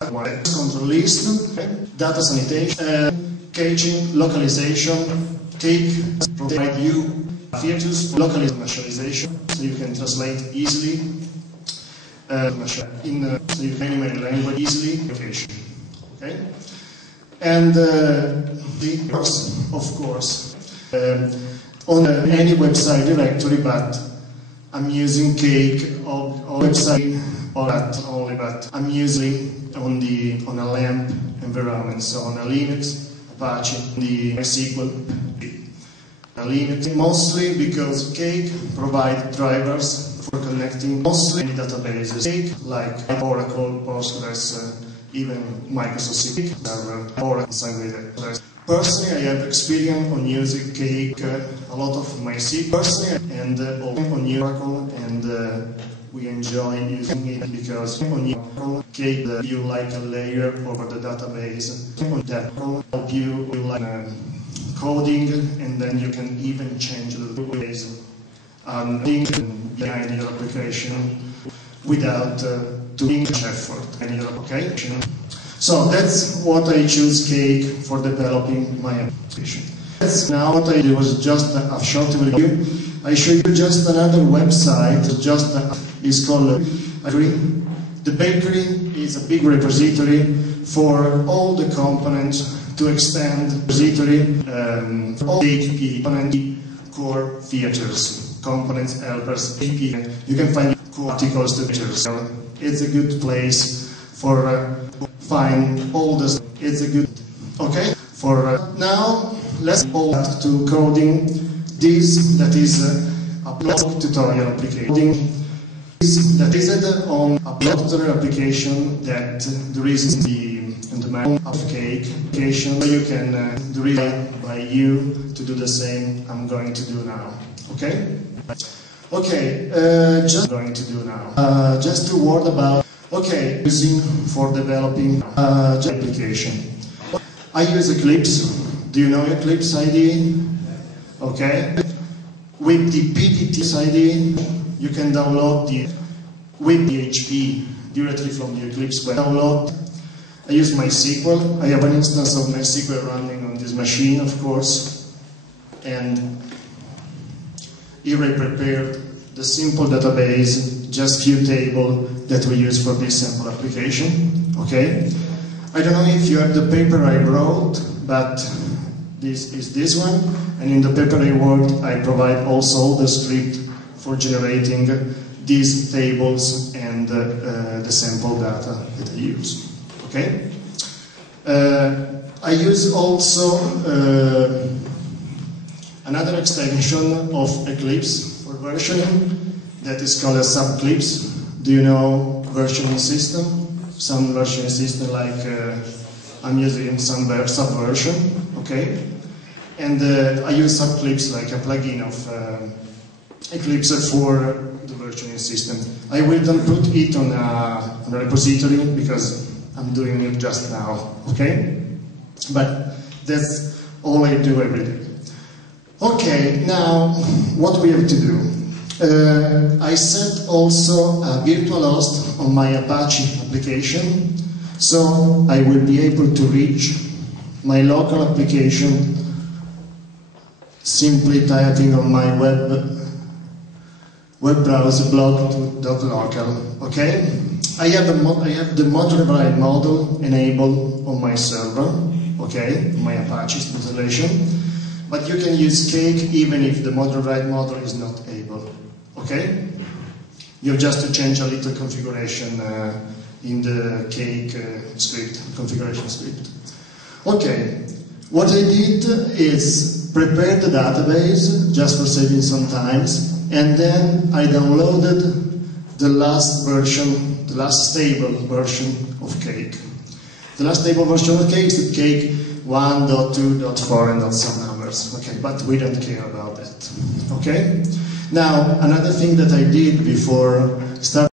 control list, data sanitation, caching, localization, take, provide you features, localization, so you can translate easily, in any language easily, location. Okay? And of course, on any website directory, but I'm using Cake or website or that only, but I'm using on a LAMP environment, so on a Linux, Apache, the MySQL, Linux, mostly because Cake provides drivers for connecting mostly databases, Cake like Oracle, Postgres, even Microsoft SQL Server, or something. Personally, I have experience on using Cake, a lot of MySQL personally, and on Oracle, and we enjoy using it because on Oracle, Cake you like a layer over the database. On that, help you like coding, and then you can even change the ways behind your application without doing much effort in your application. So that's what I choose Cake for developing my application. Now what I did was just a short review. I show you just another website, is called Bakery. The Bakery is a big repository for all the components to extend repository, all the component core features, components, helpers, API. You can find core articles to features. It's a good place for find all this. It's a good, okay? For now, let's go back to coding. This that is a blog tutorial application. That is on a blog tutorial application that there is in the map of Cake application. So you can do it by you to do the same I'm going to do now. Okay? Okay, just going to do now. Just a word about using for developing application. I use Eclipse. Do you know Eclipse IDE? Okay. With the PDT IDE, you can download the with PHP directly from the Eclipse web. Download. I use MySQL. I have an instance of MySQL running on this machine, of course, and here I prepared the simple database, just few tables that we use for this sample application. Okay. I don't know if you have the paper I wrote, but this is this one, and in the paper I wrote, I provide also the script for generating these tables and the sample data that I use. Okay. I use also another extension of Eclipse for versioning that is called a subclipse. Do you know versioning system? Some versioning system like I'm using some subversion, okay? And I use subclipse like a plugin of Eclipse for the versioning system. I will not put it on a repository because I'm doing it just now, okay? But that's all I do every day. Okay, now what we have to do. I set also a virtual host on my Apache application, so I will be able to reach my local application simply typing on my web browser blog.local. Okay, I have the modular model enabled on my server. Okay, my Apache installation, but you can use Cake even if the modular model is not able. Okay? You have just to change a little configuration in the Cake script, configuration script. Okay, what I did is prepare the database just for saving some times, and then I downloaded the last version, the last stable version of Cake. The last stable version of Cake is Cake 1.2.4 and some numbers. Okay, but we don't care about that. Okay? Now, another thing that I did before starting